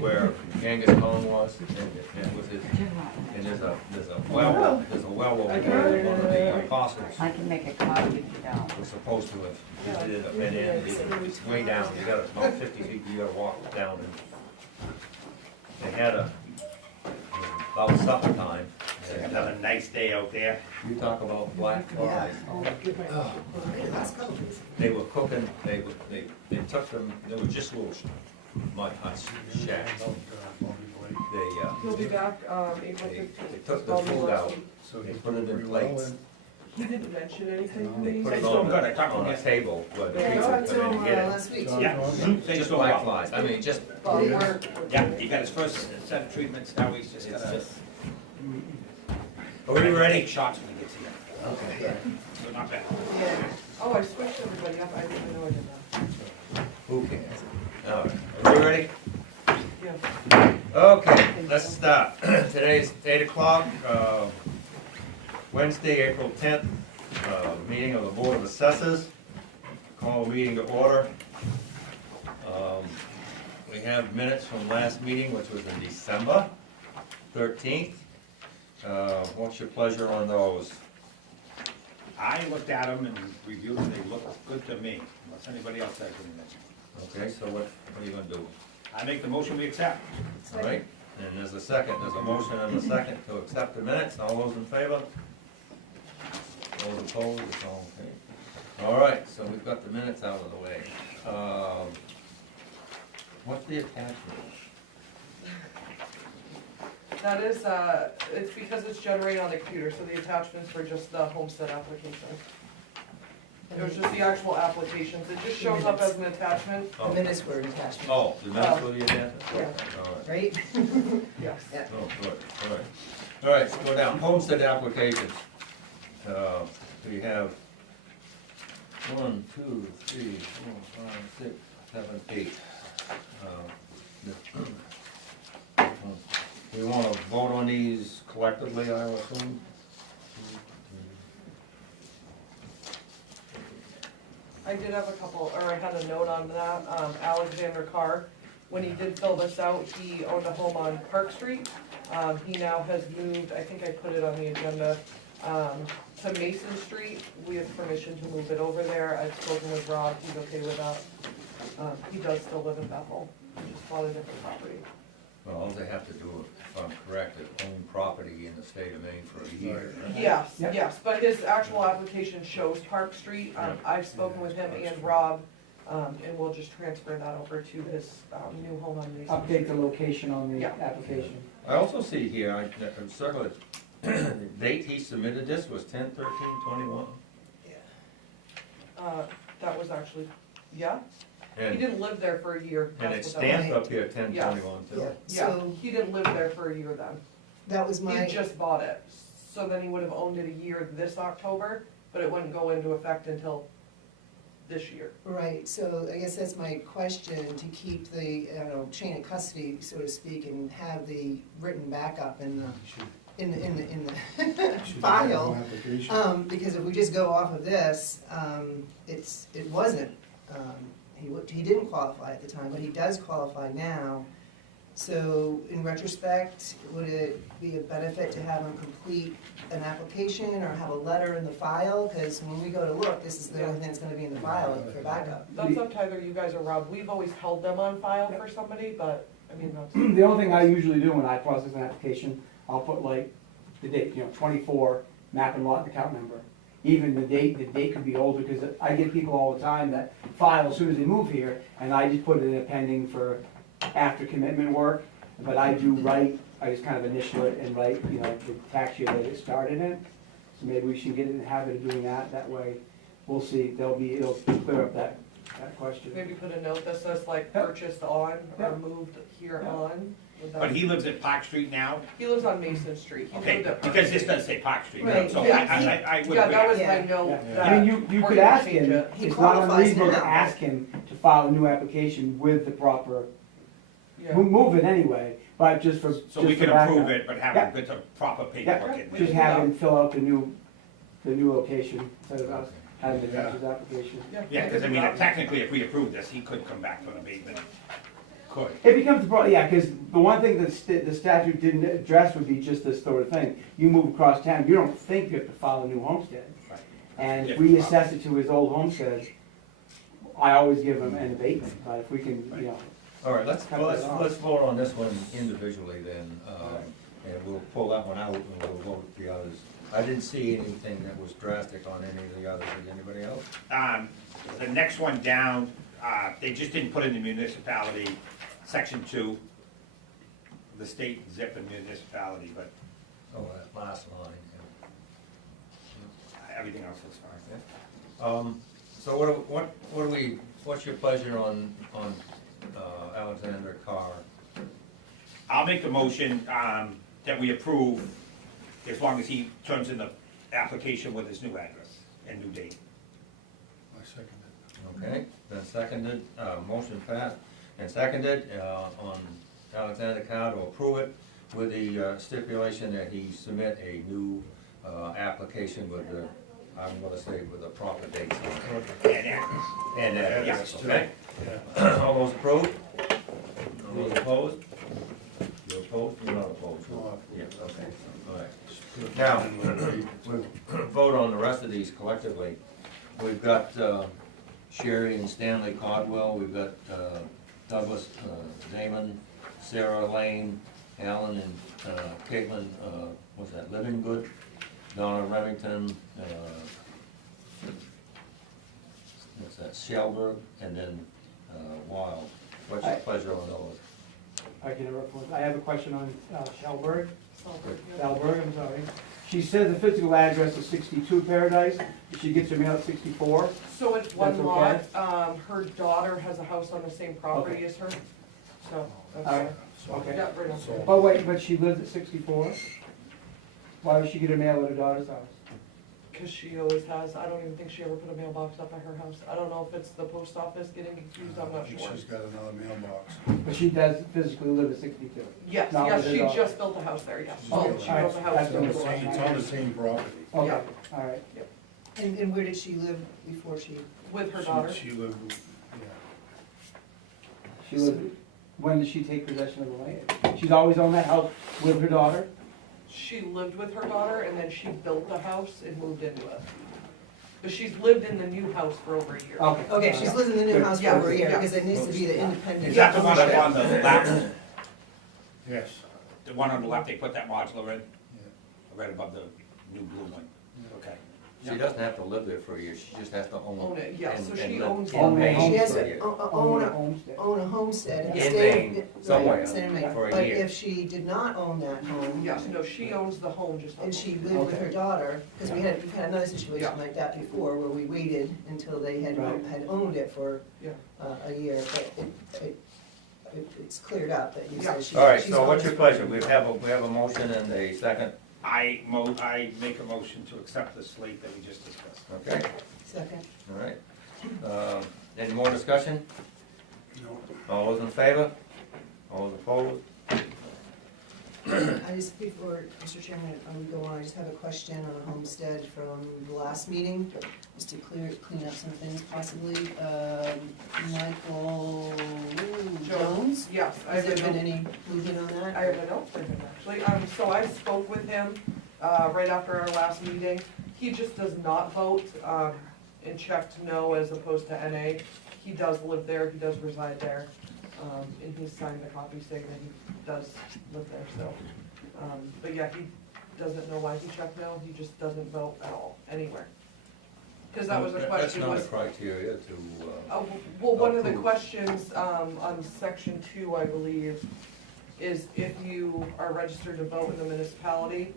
where Genghis Khan was, and with his, and there's a well over there, one of the apostles I can make a copy if you don't. was supposed to have visited a been in, it's way down, you gotta, about 50 feet, you gotta walk down, and they had about supper time. Another nice day out there. You talk about black ties. They were cooking, they took them, they were just little mud huts, shacks. He'll be back, April They 15th. took the food out, they put it in plates, He didn't mention anything to they me. put it It's doing good. I on talked to him a yesterday. table, where the Yeah, people I would come in and get it. last week. Yeah, Just just black flies, I mean, just, Well, we're- Yeah, he got his first set of treatments, now he's just it's gonna. just. Are we ready? Take shots when he gets here. Okay. So not bad. Yeah. Oh, I switched everybody up, I didn't know I did that. Who cares? All right, are we ready? Yeah. Okay, let's start. Today's 8 o'clock, Wednesday, April 10th, meeting of the Board of Assessors. Call the meeting to order. We have minutes from last meeting, which was in December 13th. What's your pleasure on those? I looked at them and reviewed them, they look good to me, unless anybody else has anything. Okay, so what are you gonna do? I make the motion, we accept. All right, and there's a second, there's a motion and a second to accept the minutes. All those in favor? Those opposed, it's all okay. All right, so we've got the minutes out of the way. What's the attachment? That is, it's because it's generated on the computer, so the attachments were just the homestead application. It was just the actual applications, it just shows up as an attachment. Oh. The minutes were attached, Oh, the minutes for the attachment? Yeah. All right. right? Yes. Yeah. Oh, good, all right. All right, let's go down, homestead applications. We have 1, 2, 3, 4, 5, 6, 7, 8. We want to vote on these collectively, I will assume? I did have a couple, or I had a note on that, Alexander Carr, when he did fill this out, he owned a home on Park Street. He now has moved, I think I put it on the agenda, to Mason Street. We have permission to move it over there. I've spoken with Rob, he's okay with that. He does still live in Bethel, just bought a different property. Well, all they have to do, if I'm correct, is own property in the state of Maine for a year. Yes, yes, but his actual application shows Park Street. I've spoken with him and Rob, and we'll just transfer that over to his, new home on Mason Street. Update the location on the Yeah. application. I also see here, I circled it, the date he submitted this was 10/13/21. That was actually, yeah, he And, didn't live there for a year. and it's That's what that was. stamped up here 10/21 too. Yeah, Yeah, so he didn't live there for a year then. that was He my, just bought it, so then he would have owned it a year this October, but it wouldn't go into effect until this year. right, so I guess that's my question, to keep the, chain of custody, so to speak, and have the written backup in the file. Because if we just go off of this, it wasn't, he didn't qualify at the time, but he does qualify now. So in retrospect, would it be a benefit to have him complete an application or have a letter in the file? Because when we go to look, this is the only thing that's gonna be in the file for backup. That's up to either you guys or Rob. We've always held them on file for somebody, but, I mean, that's, The only thing I usually do when I process an application, I'll put like the date, 24, map and lot and account number. Even the date could be older, because I get people all the time that file as soon as they move here, and I just put it in a pending for after commitment work. But I do write, I just kind of initial it and write, the tax year that it started in. So maybe we should get in the habit of doing that, that way we'll see, it'll clear up that question. maybe put a note that says like purchased on or moved here on. Would that- But he lives at Park Street now? He lives on Mason Street. He Okay, lived at Park because this Street. does say Park Street, Right, so yeah, I would Yeah, that was agree. my Yeah. note. Yeah. that I mean, you we're could gonna ask change him, it. He it's not qualifies unreasonable to now. ask him to file a new application with the proper, Yeah. move it anyway, but just for, So we just for can approve backup. it, but have Yeah. a bit of proper paperwork in Just there. have him fill out the new location, instead of us having to fetch his application. Yeah, because I mean, technically, if we approve this, he could come back for an abatement. could. It becomes a problem, yeah, because the one thing that the statute didn't address would be just this sort of thing. You move across town, you don't think you have to file a new homestead. Right. And Yeah, if we assess it to his old homestead, I always give him an abatement, but if we can, you know. All right, let's Cut let's vote on this one individually then, and we'll pull that one out and we'll vote the others. I didn't see anything that was drastic on any of the others. Did anybody else? The next one down, they just didn't put in the municipality, section 2, the state zip and municipality, but Oh, that last line. everything else looks fine. So what's your pleasure on Alexander Carr? I'll make the motion that we approve, as long as he turns in the application with his new address and new date. I second it. Okay, been seconded, motion passed and seconded on Alexander Carr to approve it with the stipulation that he submit a new application with the, I'm gonna say with the proper dates on it. And address. And address, Yes. okay? Yeah. All those approved? All those opposed? You're opposed, you're not opposed? No. Yeah, okay, all right. Now, we'll vote on the rest of these collectively. We've got Sherry and Stanley Codwell, we've got Douglas Damon, Sarah Lane, Alan and Caitlin, what's that, Living Good, Donna Remington, what's that, Shelburne, and then Wild. What's your pleasure on those? I have a question on Shelburne. Salford, yeah. Salberg, I'm sorry. She says the physical address is 62 Paradise, she gets her mail at 64. So it's one That's lot, okay? her daughter has a house on the same property Okay. as her, so that's All right. why. Okay. Yeah, right on. So- Oh, wait, but she lives at 64? Why does she get her mail at her daughter's house? Cause she always has, I don't even think she ever put a mailbox up at her house. I don't know if it's the post office getting confused, I'm not sure. She's got another mailbox. But she does physically live at 62. Yes, Not yes, with her she daughter. just built a house there, yes. Oh, She all built right, a house that's there. what It's on the same property. Okay, Yeah. all right. And where did she live before she? With her daughter. She lived, yeah. She lived, when did she take possession of the land? She's always owned that house with her daughter? She lived with her daughter and then she built the house and moved into it. But she's lived in the new house for over a year. Okay. Okay, she's lived in the new house for over a year, Yeah. because it needs to be the independent. Is that the one up on the left, Yes. the one on the left, they put that modular in, Yeah. right above the new blue one? Okay. She doesn't have to live there for a year, she just has to own. Own it, yeah, and- so and she live owns in it. Maine She has for a to year. own a homestead. own a homestead. and In stay- Maine, right, somewhere, stay in Maine. for a But year. if she did not own that home. Yeah, no, she owns the home just on. And she lived with her daughter, because we've had another situation Yeah. like that before, where we waited until they had owned it for Yeah. a year, but it's cleared up that you Yeah. said she. All right, she's so what's owned your it. pleasure? We have a motion and a second, I make a motion to accept the slate that we just discussed. okay? Second. All right. Any more discussion? No. All those in favor? All those opposed? I just, before, Mr. Chairman, we go on, I just have a question on a homestead from the last meeting, just to clean up some things possibly. Michael Jones, Yes, I has have there a been note, any movement on that? I have a note for him actually. So I spoke with him, right after our last meeting. He just does not vote, and checked no as opposed to NA. He does live there, he does reside there, and he signed a copy saying that he does live there, so. But yeah, he doesn't know why he checked no, he just doesn't vote at all, anywhere. Cause that was a question was. That's not a criteria to, Well, one of the approve. questions, on section 2, I believe, is if you are registered to vote in the municipality,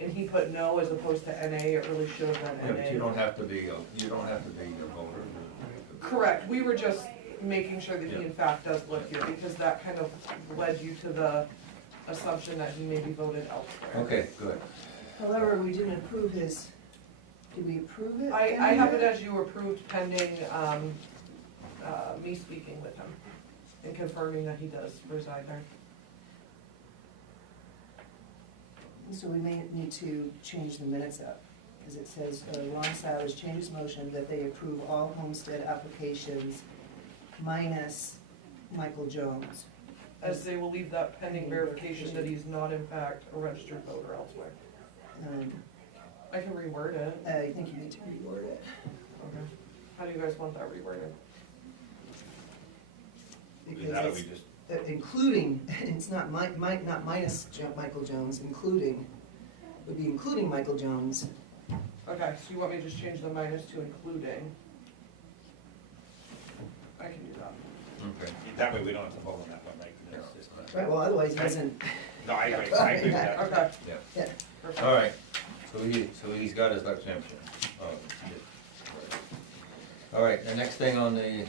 and he put no as opposed to NA, it really should have yeah, been but you NA. don't have to be a voter. Correct, we were just making sure that he in fact does live here, because that kind of led you to the assumption that he maybe voted elsewhere. Okay, good. However, we didn't approve his, did we approve it? I have it as you approved pending, me speaking with him and confirming that he does reside there. So we may need to change the minutes up, because it says, Ron Sowers changed his motion that they approve all homestead applications minus Michael Jones. As they will leave that pending verification that he's not in fact a registered voter elsewhere. Um, I can reword it. I think you need to reword it. Okay. How do you guys want that reworded? Either that or we Because just, it's, including, it's not not minus Michael Jones, including, would be including Michael Jones. Okay, so you want me to just change the minus to including? I can do that. Okay. that way we don't have to vote on that one, right? It's just, Right, well, otherwise he doesn't, No, I agree with that. Okay. Yeah. yeah. Perfect. All right, so he's got his exemption. Oh, he did. All right, the next thing on the,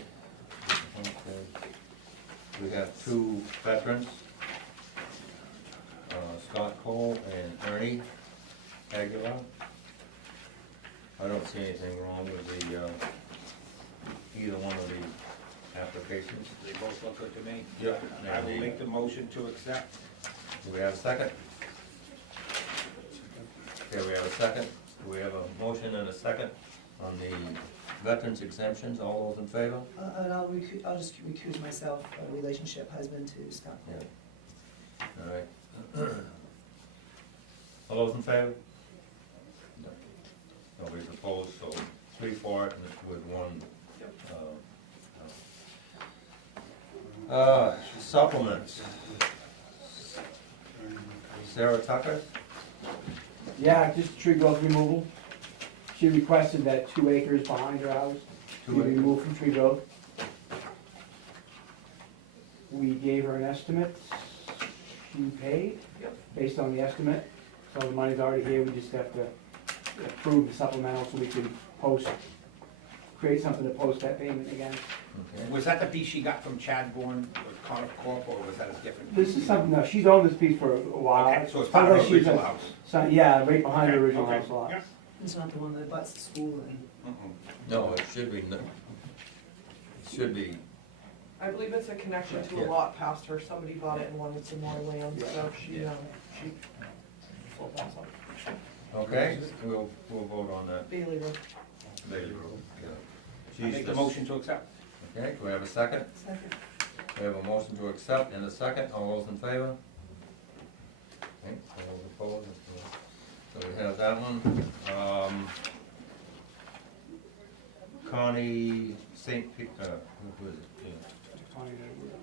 we have two veterans, Scott Cole and Ernie Aguilar. I don't see anything wrong with the, either one of the applications. They both look good to me. Yeah. I will make the motion to accept. Do we have a second? Okay, we have a second. Do we have a motion and a second on the veterans exemptions? All those in favor? And I'll just recuse myself, a relationship husband to Scott Cole. Yeah. All right. All those in favor? No. Nobody's opposed, so 3 for it and with one. Supplements. Sarah Tucker? Yeah, just tree growth removal. She requested that 2 acres behind her house be 2 acres. removed from tree growth. We gave her an estimate. She paid Yep. based on the estimate. So the money's already here, we just have to approve the supplemental so we can create something to post that payment again. Okay. Was that the piece she got from Chadbourne or Coniff Corp, or was that a different? This is something, no, she's owned this piece for a while. Okay, so it's part of her Sounds like she's original a- house. Yeah, right behind the Okay, original okay, house lot. yeah. It's not the one that butts the school and. No, it should be, it should be, I believe it's a connection to Yeah. a lot past her. Somebody bought it and wanted some more land, so she Yeah. sold that some. okay, we'll vote on that. Bailey Road. Bailey Road. Yeah. I make the motion to accept. Okay, do we have a second? Second. We have a motion to accept and a second, all those in favor? Okay, all those opposed? So we have that one. Connie St. Pete, who is it?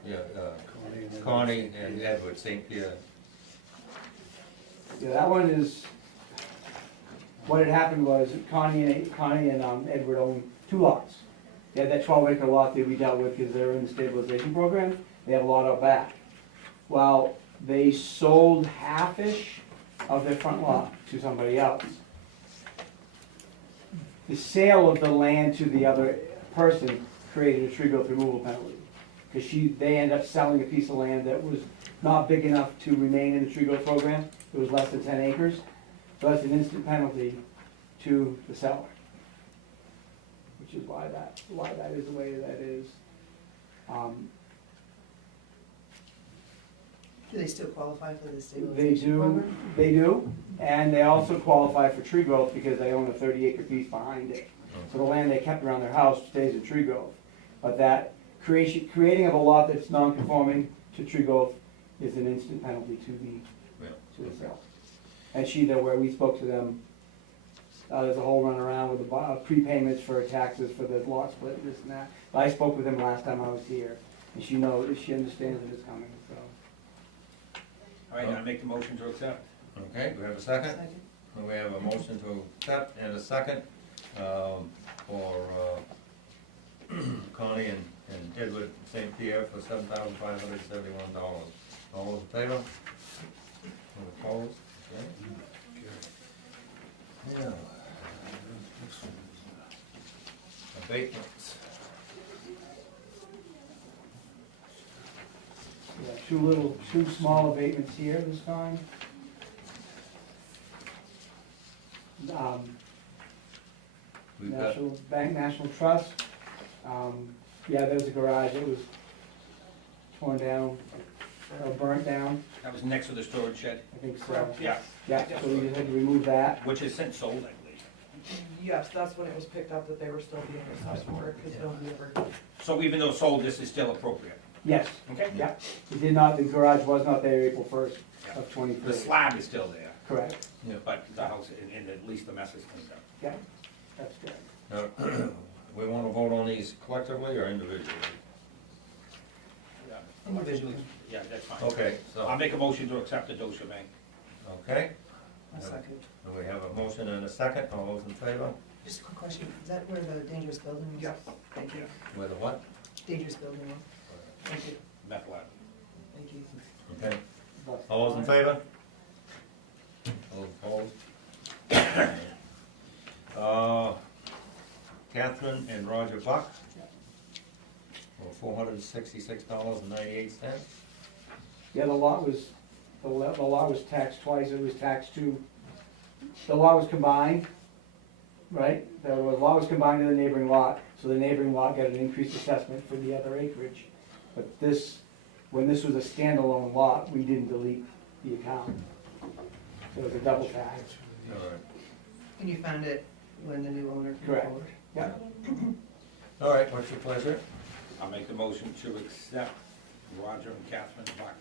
Yeah, Connie and Edward St. Pierre. Yeah, that one is, what had happened was Connie and Edward owned 2 lots. They had that 12-acre lot that we dealt with because they're in the stabilization program. They have a lot out back. Well, they sold half-ish of their front lot to somebody else. The sale of the land to the other person created a tree growth removal penalty. Because they ended up selling a piece of land that was not big enough to remain in the tree growth program. It was less than 10 acres. So that's an instant penalty to the seller. Which is why that is the way that is. Do they still qualify for the They stabilization do, program? they do, and they also qualify for tree growth because they own a 30-acre piece behind it. So the land they kept around their house stays in tree growth. But that creating of a lot that's non-conforming to tree growth is an instant penalty to the seller. And where we spoke to them, there's a whole runaround with the prepayments for taxes for the lot split and this and that. But I spoke with them last time I was here, and she understands that it's coming, so. All right, I make the motion to accept. Okay, do we have a second? Second. We have a motion to accept and a second for Connie and Edward St. Pierre for $7,571. All those in favor? All opposed? Okay. Yeah. Abatements. Yeah, two small abatements here this time. We've got, National Trust. Yeah, there's a garage that was torn down, or burnt down, That was next to the storage shed, I think so. Correct. yeah, Yeah, so we just had to remove that. which is since sold, I believe. Yes, that's when it was picked up that they were still being assessed for it, because nobody ever. So even though sold, this is still appropriate. Yes, Okay? yeah. It did not, the garage was not there April first of The '23. slab is still there, Correct, but the house, and at least the mess is cleaned up. yeah, that's correct. Now, we wanna vote on these collectively or individually? Individually. Yeah, that's fine. Okay, I'll so, make a motion to accept the dosha bank. okay, A second. and we have a motion and a second, all those in favor? Just a quick question, is that where the dangerous building was? Yes. Thank you. With a what? Dangerous building was. Thank you, Meth lab. thank you. Okay, That's all those in favor? All opposed? Catherine and Roger Buck. For $466.98. Yeah, the lot was, the lot was taxed twice, it was taxed the lot was combined, right? The lot was combined to the neighboring lot, so the neighboring lot got an increased assessment for the other acreage. But this, when this was a standalone lot, we didn't delete the account. So it was a double tax. All right. And you found it when the new owner came Correct. forward? Yeah. All right, what's your pleasure? I'll make the motion to accept Roger and Catherine Buck.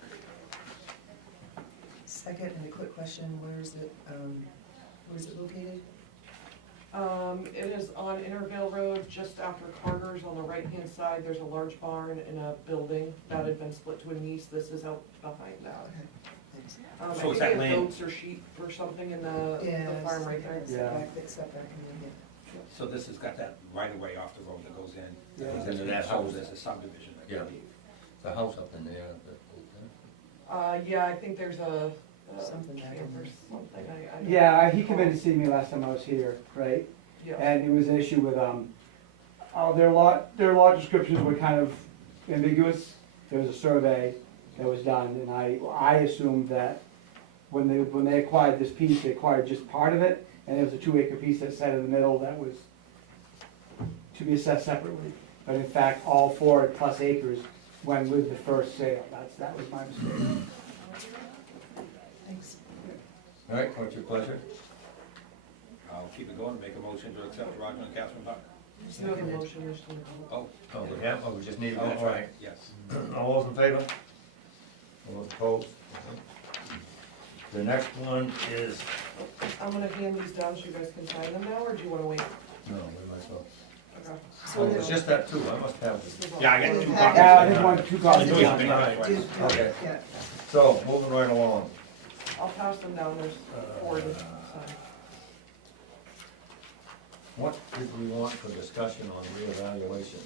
Second, and a quick question, where is it located? It is on Intervale Road, just after Carter's on the right-hand side. There's a large barn and a building that had been split to a niece. This is out behind that. Okay, thanks. I So think is they that have land- goats or sheep or something in the farm right there. Yeah. Setback in the, So this has got that right of way off the road that goes in. Yeah. Goes into that So house. there's a subdivision, I Yeah. believe. The house up in there. Yeah, I think there's a Something back in camp or there. something. I don't Yeah, he came in recall. to see me last time I was here, right? Yeah. And it was an issue with, their lot descriptions were kind of ambiguous. There was a survey that was done, and I assumed that when they acquired this piece, they acquired just part of it, and there was a 2-acre piece that sat in the middle that was to be assessed separately. But in fact, all 4+ acres went with the first sale. That was my mistake. Thanks. All right, what's your pleasure? I'll keep it going, make a motion to accept Roger and Catherine Buck. You have a motion, there's no comment. Oh, We just need to oh, vote, that's all right, right. yes. All those in favor? All those opposed? The next one is, I'm gonna hand these down so you guys can sign them now, or do you wanna wait? no, we might as well. Okay. Oh, it's just that two, I must have This this. is all- Yeah, I got two Yeah, copies. Yeah, I just want 2 copies. Do it, of make that. it right. Do- Okay. Yeah, So, moving right along. I'll pass them down, there's 4 to sign. What did we want for discussion on reevaluation?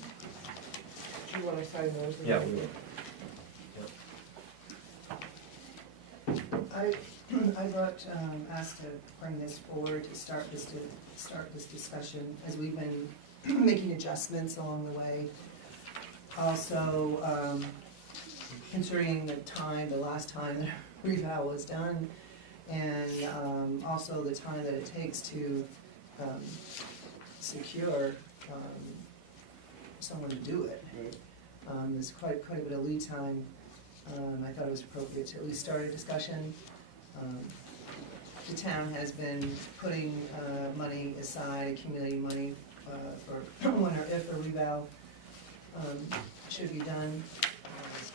Do you wanna sign those? Yeah, we will. I got, asked to bring this forward to start this discussion, as we've been making adjustments along the way. Also, considering the last time the reval was done, and, also the time that it takes to, secure, someone to do it. There's quite a bit of lead time. I thought it was appropriate to at least start a discussion. The town has been putting money aside, accumulating money for when or if a reval should be done.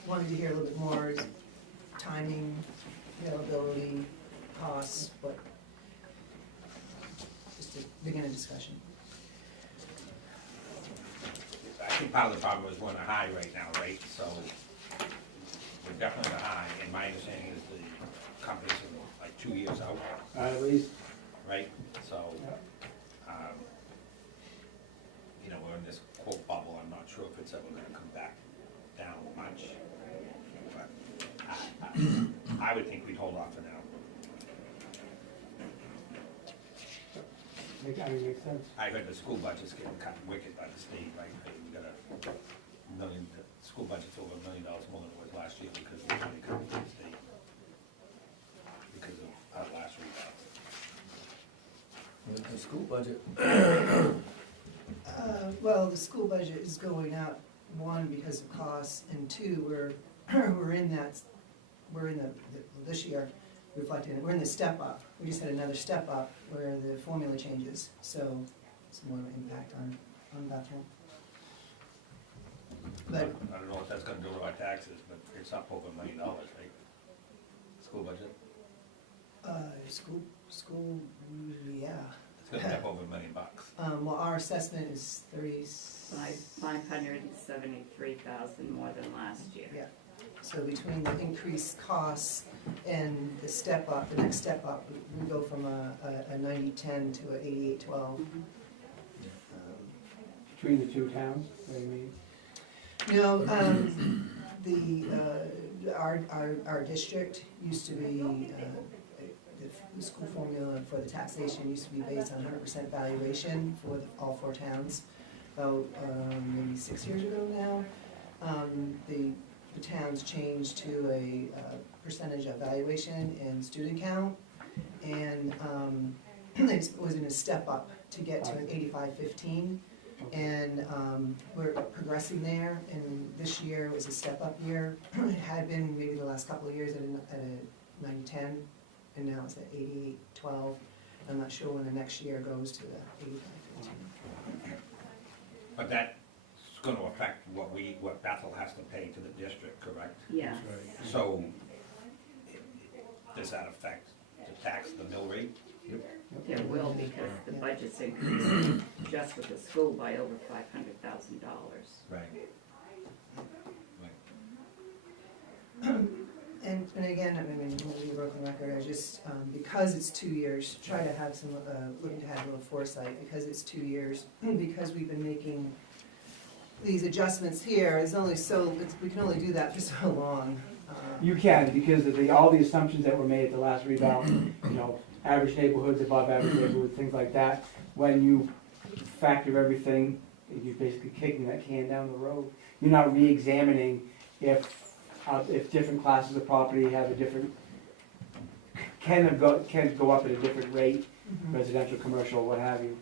Wanted to hear a little bit more timing, availability, costs, but just to begin a discussion. I think part of the problem is we're in a high right now, right? So we're definitely in a high, and my understanding is the company's like 2 years out, At least, right? So, we're in this quote bubble. I'm not sure if it's ever gonna come back down much. But I would think we'd hold off for now. makes sense. I heard the school budget's getting cut wicked by the state, right? We got $1 million, the school budget's over $1 million more than it was last year because of the money coming from the state. Because of our last revow. The school budget. Well, the school budget is going up, one, because of costs, and two, we're in this year, reflected, we're in the step up. We just had another step up where the formula changes, so it's more impact on Bethel. But, I don't know what that's gonna do to our taxes, but it's up over $1 million, right? School budget, school, yeah. it's gonna be up over $1 million. Well, our assessment is 30. 573,000 more than last year. Yeah, so between the increased costs and the step up, the next step up, we go from a 90-10 to a 88-12. Between the two towns, what do you mean? No, our district used to be, the school formula for the taxation used to be based on 100% valuation for all 4 towns. About maybe 6 years ago now, the towns changed to a percentage of valuation and student count, and it was in a step up to get to an 85-15. And we're progressing there, and this year was a step-up year. It had been maybe the last couple of years at a 90-10, and now it's at 88-12. I'm not sure when the next year goes to the 85-15. But that's gonna affect what Bethel has to pay to the district, correct? Yeah. That's right. So, does that affect the tax, the mill rate? It will, because the budget's increased just with the school by over $500,000. Right. And again, I mean, it won't be a broken record, I just, because it's 2 years, try to have some, looking to have a little foresight, because it's 2 years, because we've been making these adjustments here, it's only we can only do that for so long. You can, because of all the assumptions that were made at the last rebound, average neighborhoods, above average neighborhoods, things like that. When you factor everything, you're basically kicking that can down the road. You're not re-examining if different classes of property have a different, can go up at a different rate, residential, commercial, what have you.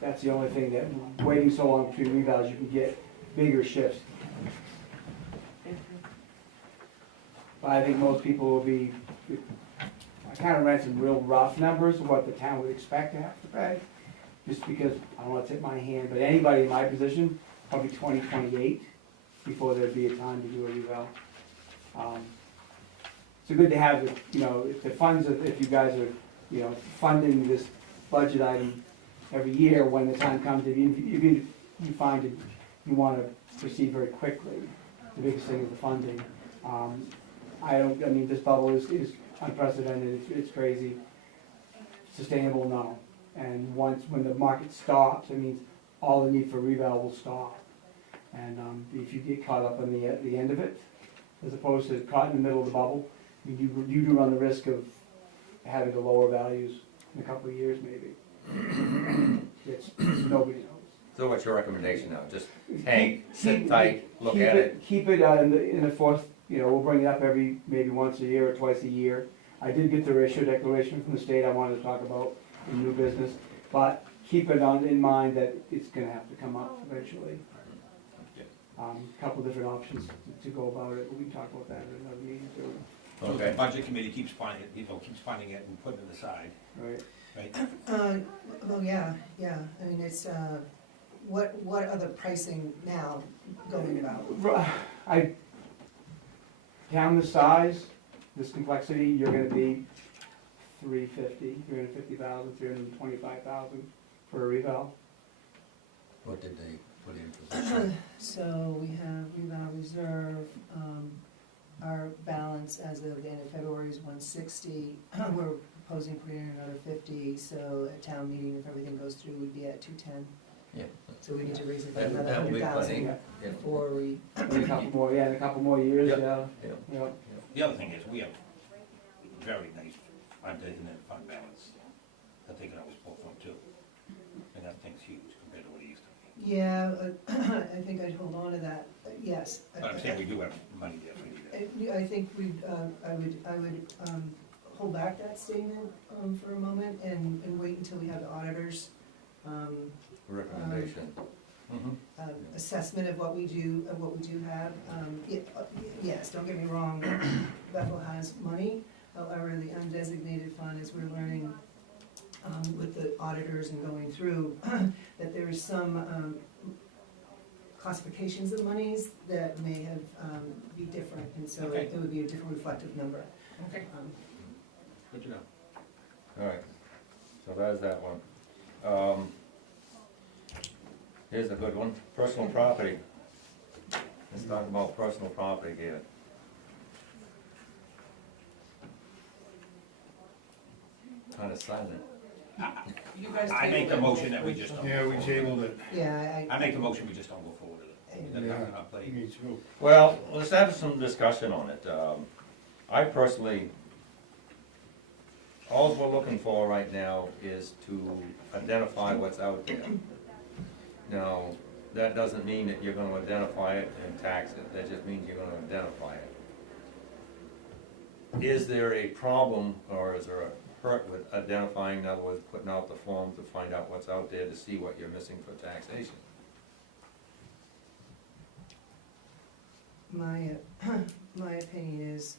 That's the only thing that, waiting so long between revals, you can get bigger shifts. But I think most people will be, I kind of ran some real rough numbers of what the town would expect to have to pay, just because, I don't want to tip my hand, but anybody in my position, probably 2028, before there'd be a time to do a reval. It's good to have, if the funds, if you guys are, funding this budget item every year, when the time comes, if you find that you want to proceed very quickly, the biggest thing is the funding. This bubble is unprecedented, it's crazy. Sustainable, no. And when the market stops, it means all the need for reval will stop. And if you get caught up on the end of it, as opposed to caught in the middle of the bubble, you do run the risk of having the lower values in a couple of years, maybe. Nobody knows. So what's your recommendation now? Just hang, sit tight, look at it? Keep it in the fourth, we'll bring it up maybe once a year or twice a year. I did get the ratio declaration from the state I wanted to talk about in new business, but keep it in mind that it's gonna have to come up eventually. A couple different options to go about it, we can talk about that at another meeting too. So the budget committee keeps finding it, keeps finding it and putting it aside, Right. right? Well, yeah, I mean, it's, what are the pricing now going about? Town this size, this complexity, you're gonna be 350,000, 325,000 for a reval. What did they put in position? So we have reval reserve, our balance as of the end of February is 160. We're proposing putting in another 50, so at town meeting, if everything goes through, we'd be at 210. Yeah. So we need to raise it by That another would be 100,000 Yeah. Yeah. before we. In a couple more years, Yep. yeah. Yeah. Yeah. The other thing is, we have very nice undesignated fund balance that they can always pull from too. And that thing's huge compared to what it used to be. Yeah, I think I'd hold on to that, yes. But I'm saying we do have money there if we need it. I think I would hold back that statement for a moment and wait until we have the auditors' Recommendation. assessment of what we do have. Yes, don't get me wrong, Bethel has money, however, the undesignated fund, as we're learning with the auditors and going through, that there is some classifications of monies that may have, be different, and so Okay. it would be a different reflective number. Okay. Good to know. All right, so there's that one. Here's a good one, personal property. Let's talk about personal property here. Kinda silent. You guys I make the tabled it. motion that we just don't. Yeah, go we forward. tabled it. Yeah, I make the motion, we just don't go forward with it. That's Yeah, not play. me too. Well, let's have some discussion on it. I personally, all we're looking for right now is to identify what's out there. Now, that doesn't mean that you're gonna identify it and tax it, that just means you're gonna identify it. Is there a problem, or is there a hurt with identifying, in other words, putting out the form to find out what's out there to see what you're missing for taxation? my, my opinion is,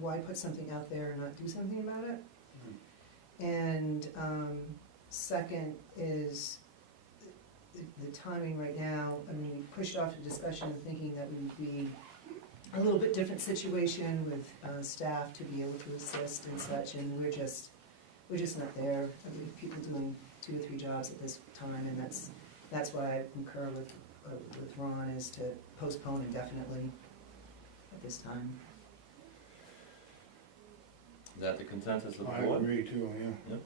why put something out there and not do something about it? And, second is the timing right now. I mean, we pushed off the discussion thinking that we'd be a little bit different situation with, staff to be able to assist and such, and we're just not there. I mean, people doing 2 or 3 jobs at this time, and that's why I concur with Ron, is to postpone indefinitely at this time. Is that the consensus of the I board? agree too, yeah.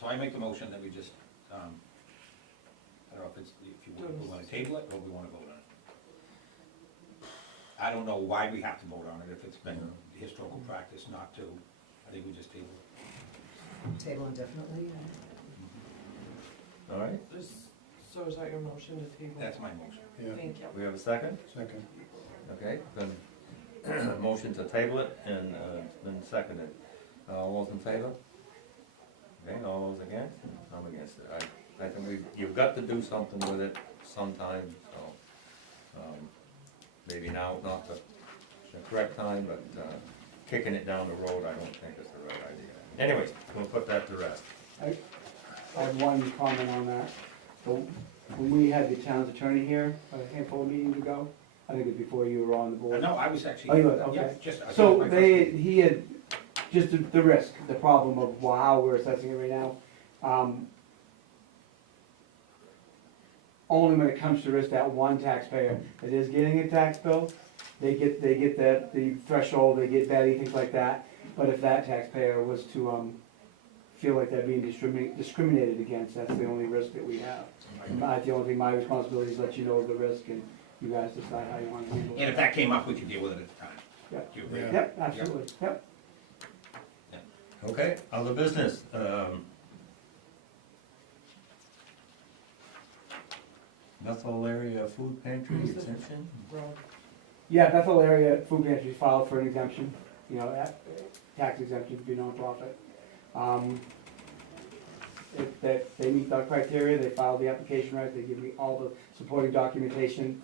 So I make the motion that we just, I don't know if it's, if you wanna table it or we wanna vote on it. I don't know why we have to vote on it, if it's been historical practice not to, I think we just table it. Table indefinitely, All right, So is that your motion to table? That's my motion. Yeah, Thank you. we have a second? second. Okay, then, motion to table it, and it's been seconded. All those in favor? Okay, all those against? I'm against it. I think you've got to do something with it sometime, so, maybe now, not the correct time, but, kicking it down the road, I don't think is the right idea. Anyways, we'll put that to rest. I have one comment on that. So when we had the town's attorney here a handful of meetings ago, I think it was before you were on the board. No, I was actually. Oh, you were, Yeah, okay. just. I So thought my he had, just the risk, the problem of how we're assessing it right now. Only when it comes to risk, that one taxpayer that is getting a tax bill, they get that, the threshold, they get that, things like that. But if that taxpayer was to, feel like they're being discriminated against, that's the only risk that we have. The only thing, my responsibility is let you know of the risk, and you guys decide how you want to handle And it. if that came up, we could deal with it at the time. Yep. Do you agree? Yeah. Yep, absolutely, yep. Okay, other business, Bethel area food pantry exemption? Rob? Yeah, Bethel area food pantry filed for an exemption, tax exemption to be nonprofit. That they meet the criteria, they filed the application right, they give me all the supporting documentation.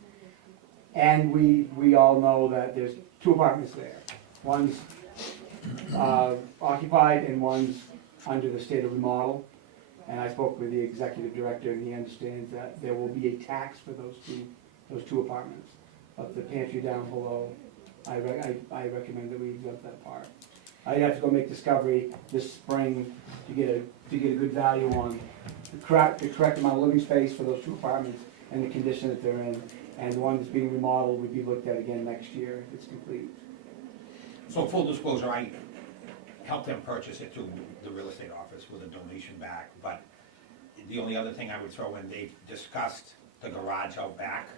And we all know that there's 2 apartments there. One's occupied and one's under the state of remodel. And I spoke with the executive director, and he understands that there will be a tax for those two apartments. But the pantry down below, I recommend that we exempt that part. I'd have to go make discovery this spring to get a good value on the correct amount of living space for those 2 apartments and the condition that they're in. And the one that's being remodeled would be looked at again next year if it's complete. So full disclosure, I helped them purchase it through the real estate office with a donation back, but the only other thing I would throw in, they've discussed the garage out back,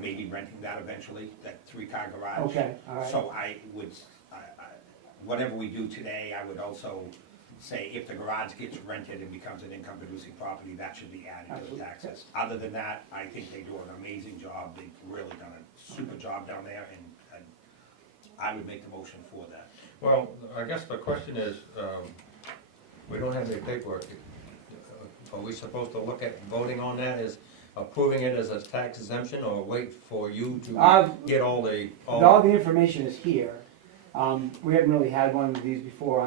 maybe renting that eventually, that 3-car garage. Okay, all right. So I would, whatever we do today, I would also say if the garage gets rented and becomes an income producing property, that should be added to the Absolutely. taxes. Other than that, I think they do an amazing job, they've really done a super job down there, and I would make the motion for that. Well, I guess the question is, we don't have any paperwork. Are we supposed to look at voting on that as approving it as a tax exemption, or wait for you to get all the? All the information is here. We haven't really had one of these before.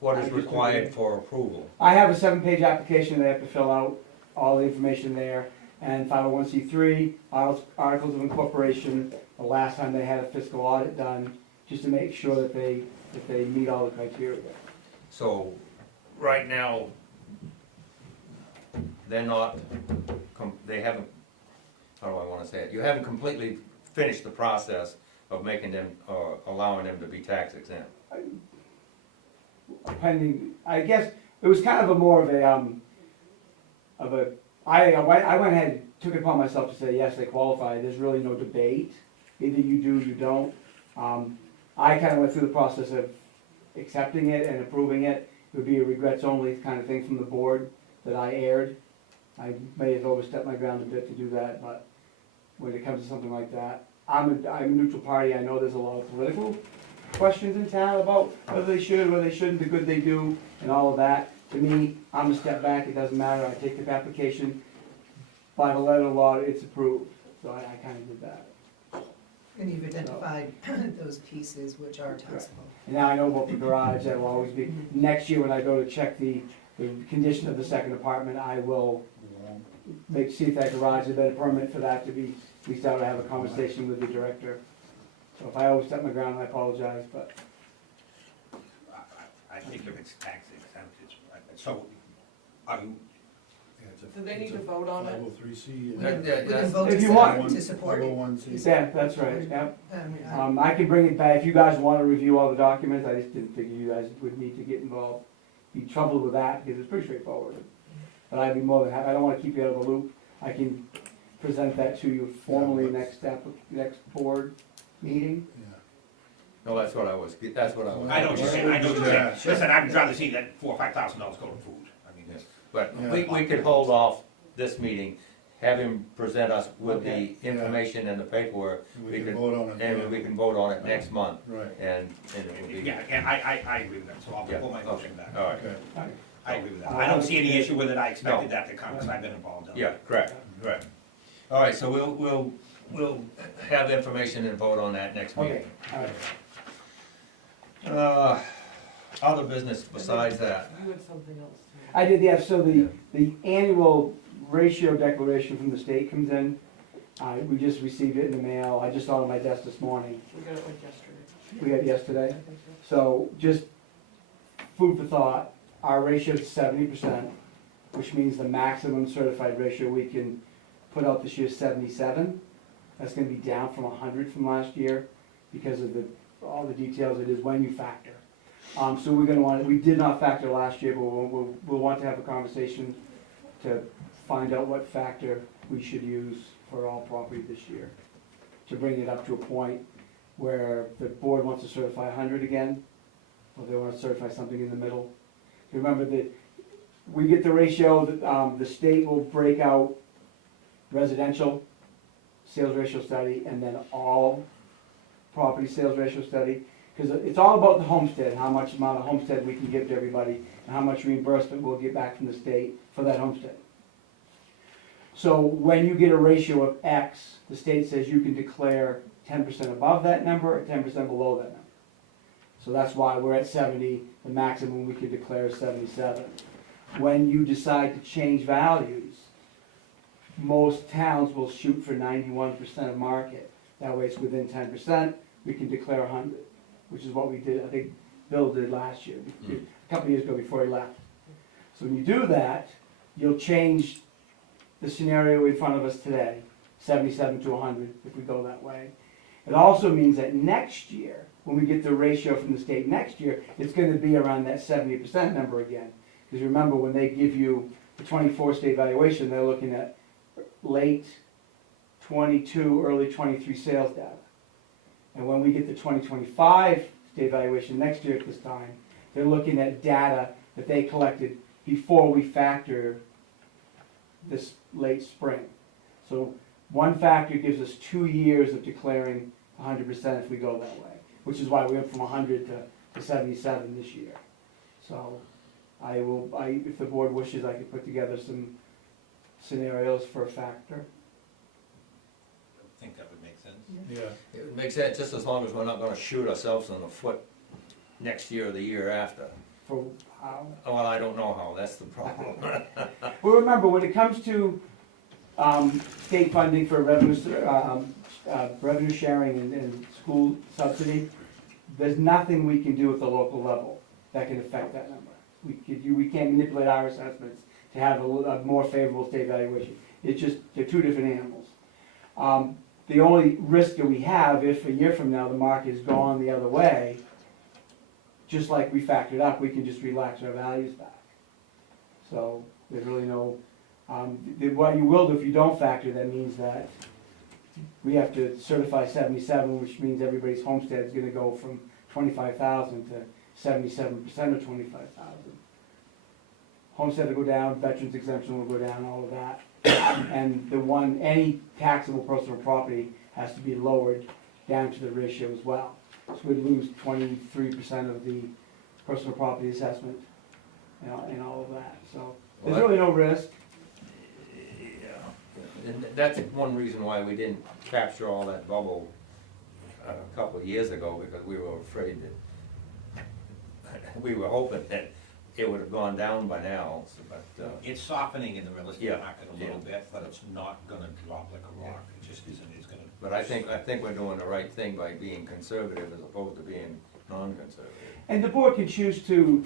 What I is just- required for approval? I have a 7-page application they have to fill out, all the information there, and 501c3, articles of incorporation, the last time they had a fiscal audit done, just to make sure that they meet all the criteria. So, right now, they're not, they haven't, how do I wanna say it? You haven't completely finished the process of making them, or allowing them to be tax exempt. Pending, I guess, it was kind of a more of a, I went ahead and took it upon myself to say, yes, they qualify, there's really no debate, either you do, you don't. I kinda went through the process of accepting it and approving it. It would be a regrets only kind of thing from the board that I aired. I may have overstepped my ground a bit to do that, but when it comes to something like that, I'm a neutral party. I know there's a lot of political questions in town about whether they should, whether they shouldn't, the good they do, and all of that. To me, I'm a step back, it doesn't matter, I take the application, by the letter of law, it's approved. So I kinda did that. And you've identified those pieces which are taxable. And now I know about the garage, that will always be, next year when I go to check the condition of the second apartment, I will see if that garage has been a permit for that to be, we start to have a conversation with the director. So if I overstep my ground, I apologize, but I think if it's tax exempt, it's, so, are you, Do they need to vote on it? 503C. Yeah, We can vote If to you want. support it. 501C. yeah, that's right, yeah. I- I can bring it back, if you guys wanna review all the documents, I just didn't figure you guys would need to get involved. Be troubled with that, because it's pretty straightforward. But I'd be more than happy, I don't wanna keep you out of the loop, I can present that to you formally next board meeting. Yeah. No, that's what I was. I know what you're saying, I know what you're saying. Listen, I'd rather see that $4,000 or $5,000 go to food. I mean, Yes. But Yeah. we could hold off this meeting, have him present us with Okay. the information and the paperwork, We can vote on it. and we can vote on it next month, Right, and it will be. yeah, I agree with that, so I'll Yeah, pull my okay, motion back. all right, okay. I agree with that. I don't see any issue with it, I expected that to come, because I've been involved in it. yeah, correct. All right, so we'll have information and vote on that next Okay, meeting. all right. Other business besides that, You had something else too. I did, yeah, so the annual ratio declaration from the state comes in. We just received it in the mail, I just saw it on my desk this morning. We got it like yesterday. We got it I yesterday. think so. So just food for thought, our ratio is 70%, which means the maximum certified ratio we can put out this year is 77. That's gonna be down from 100 from last year because of all the details it is when you factor. So we're gonna we did not factor last year, but we'll want to have a conversation to find out what factor we should use for all property this year. To bring it up to a point where the board wants to certify 100 again, or they want to certify something in the middle. Remember that we get the ratio, the state will break out residential sales ratio study and then all property sales ratio study. Because it's all about the homestead, how much amount of homestead we can give to everybody and how much reimbursement we'll get back from the state for that homestead. So when you get a ratio of X, the state says you can declare 10% above that number or 10% below that number. So that's why we're at 70, the maximum we can declare is 77. When you decide to change values, most towns will shoot for 91% of market. That way it's within 10%, we can declare 100, which is what we did, I think Bill did last year, a couple of years ago before he left. So when you do that, you'll change the scenario in front of us today, 77 to 100, if we go that way. It also means that next year, when we get the ratio from the state next year, it's gonna be around that 70% number again. Because remember, when they give you the 24 state valuation, they're looking at late 22, early 23 sales data. And when we get the 2025 state valuation next year at this time, they're looking at data that they collected before we factor this late spring. So one factor gives us 2 years of declaring 100% if we go that way, which is why we went from 100 to 77 this year. So if the board wishes, I could put together some scenarios for a factor. I think that would make sense. Yeah, it would make sense, just as long as we're not gonna shoot ourselves in the foot next year or the year after. For how? Well, I don't know how, that's the problem. Well, remember, when it comes to state funding for revenue, revenue sharing and school subsidy, there's nothing we can do at the local level that can affect that number. We can't manipulate our assessments to have a more favorable state valuation. It's just, they're two different animals. The only risk that we have, if a year from now the market is gone the other way, just like we factored up, we can just relax our values back. So there's really no, what you will do if you don't factor, that means that we have to certify 77, which means everybody's homestead is gonna go from 25,000 to 77% of 25,000. Homestead will go down, veterans exemption will go down, all of that. And any taxable personal property has to be lowered down to the ratio as well. So we'd lose 23% of the personal property assessment, and all of that, so there's really no risk. Yeah, and that's one reason why we didn't capture all that bubble a couple of years ago, because we were afraid that, we were hoping that it would have gone down by now, so, but, It's softening in the real estate Yeah, market a little bit, but it's not gonna drop like a rock, it just isn't, it's gonna. but I think we're doing the right thing by being conservative as opposed to being non-conservative. And the board can choose to,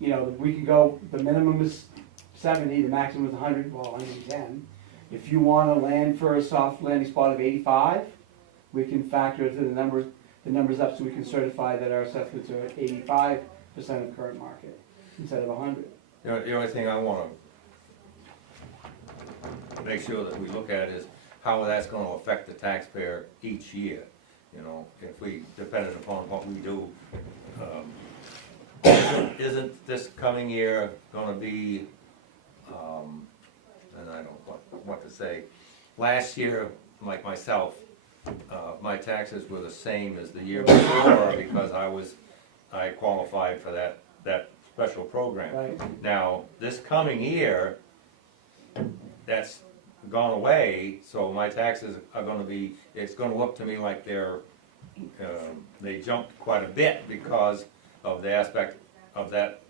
we can go, the minimum is 70, the maximum is 100, well, 110. If you want to land for a soft landing spot of 85, we can factor the numbers up so we can certify that our assessments are at 85% of current market instead of 100. The only thing I wanna make sure that we look at is how that's gonna affect the taxpayer each year. If we, depending upon what we do, isn't this coming year gonna be, and I don't know what to say. Last year, like myself, my taxes were the same as the year before because I qualified for that special program. Right. Now, this coming year, that's gone away, so my taxes are gonna be, it's gonna look to me like they jumped quite a bit because of the aspect of that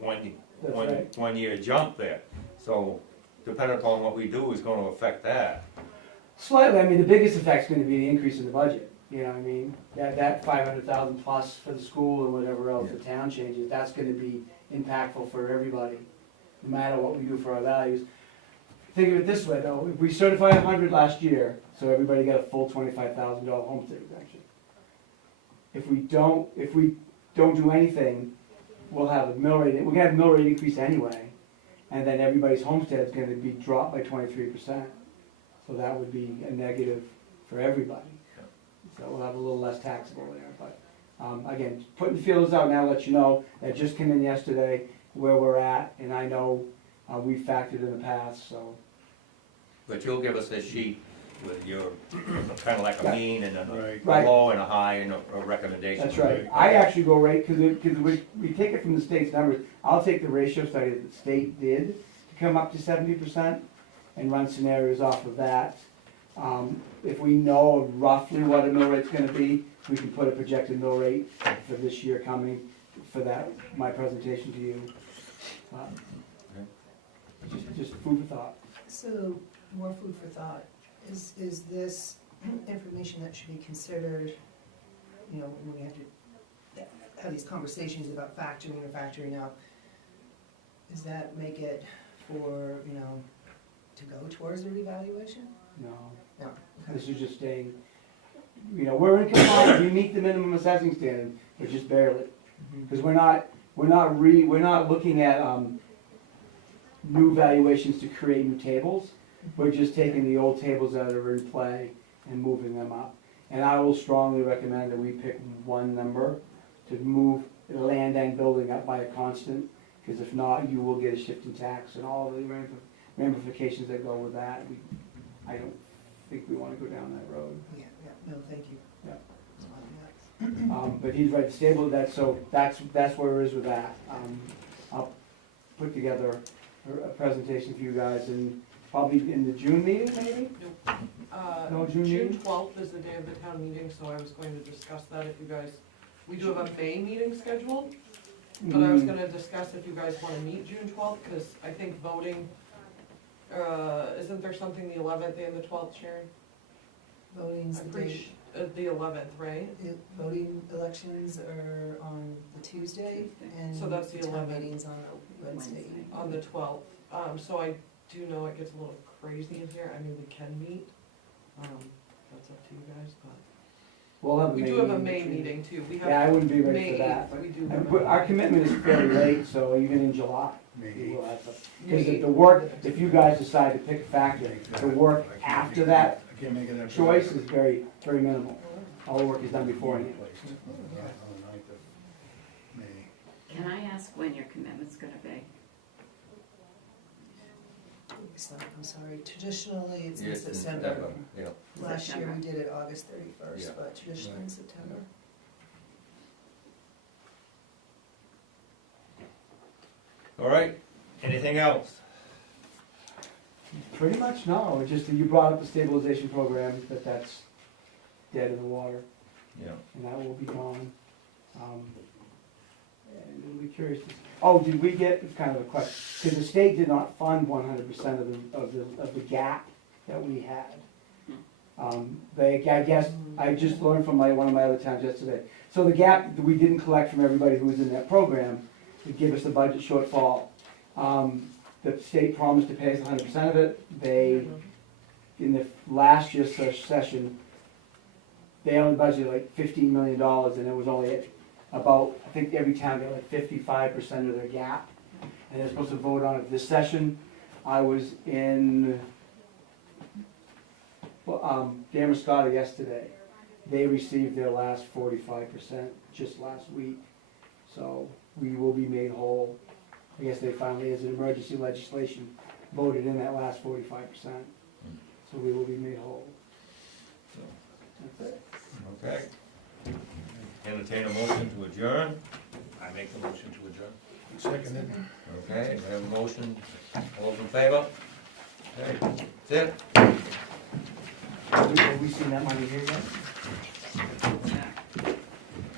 That's right. one year jump there. So, depending upon what we do is gonna affect that. Slightly, the biggest effect's gonna be the increase in the budget, that 500,000 plus for the school and whatever else the town changes, that's gonna be impactful for everybody, no matter what we do for our values. Think of it this way though, if we certified 100 last year, so everybody got a full $25,000 homestead exemption. If we don't do anything, we're gonna have a mill rate increase anyway, and then everybody's homestead is gonna be dropped by 23%. So that would be a negative for everybody. So we'll have a little less taxable there, but, again, putting the feelers out now, let you know, that just came in yesterday, where we're at, and I know, we factored in the past, so. But you'll give us this sheet with your, kinda like a mean and a Right. low and a high and a recommendation. That's right. I actually go right, because we take it from the state's numbers. I'll take the ratio study that the state did to come up to 70% and run scenarios off of that. If we know roughly what a mill rate's gonna be, we can put a projected mill rate for this year coming for that, my presentation to you. Just food for thought. So, more food for thought. Is this information that should be considered, when we have to have these conversations about factoring or factoring up? Does that make it for, to go towards a revaluation? No, No. this is just staying, we're in compliance, we meet the minimum assessing standard, but just barely. Because we're not looking at, new valuations to create new tables. We're just taking the old tables that are in play and moving them up. And I will strongly recommend that we pick one number to move the land and building up by a constant, because if not, you will get a shift in tax and all of the ramifications that go with that. I don't think we want to go down that road. Yeah, no, thank you. Yeah. But he's right, stable, that's where it is with that. I'll put together a presentation for you guys and probably in the June meeting, maybe? No, June June meeting? 12th is the day of the town meeting, so I was going to discuss that if you guys We do have a May meeting scheduled, but I was gonna discuss if you guys wanna meet June 12th, cause I think voting, isn't there something the 11th and the 12th, Sharon? Voting's I'm the pretty date, the 11th, right? voting elections are on the Tuesday, and So that's the town 11th. meeting's on the Wednesday. On the 12th, so I do know it gets a little crazy in here, I mean, we can meet, that's up to you guys, but. We'll have a We May do have a meeting, May too. meeting too, we Yeah, I have wouldn't be ready May for that. 8th, we do But have. but our commitment is fairly late, so even in July, we Maybe. will have to. May Because the work, if you guys decide to pick a factor, the work after that I can't make it that. choice is very, very minimal. All the work is done beforehand. On the 9th of May. Can I ask when your commitment's gonna be? I'm sorry, traditionally it's in Yes, in September. Yeah, Last year we September. did it August 31st, Yeah. but traditionally in September. all right, anything else? Pretty much no, it's just that you brought up the stabilization program, that's dead in the water, Yeah. and that will be gone. And it'll be curious to, oh, did we get, kind of a question, because the state did not fund 100% of the gap that we had. I guess, I just learned from one of my other towns yesterday. So the gap that we didn't collect from everybody who was in that program would give us a budget shortfall. The state promised to pay us 100% of it. They, in the last year's session, they only budgeted like $15 million, and it was only about, I think every town got like 55% of their gap. And they're supposed to vote on it this session. I was in Damascotta yesterday. They received their last 45% just last week. So we will be made whole. I guess they finally, as an emergency legislation, voted in that last 45%. So we will be made whole. That's it. Okay. Entertain a motion to adjourn. I make the motion to adjourn. Seconded. Okay, we have a motion, all those in favor? Okay, that's it. Have we seen that money here yet?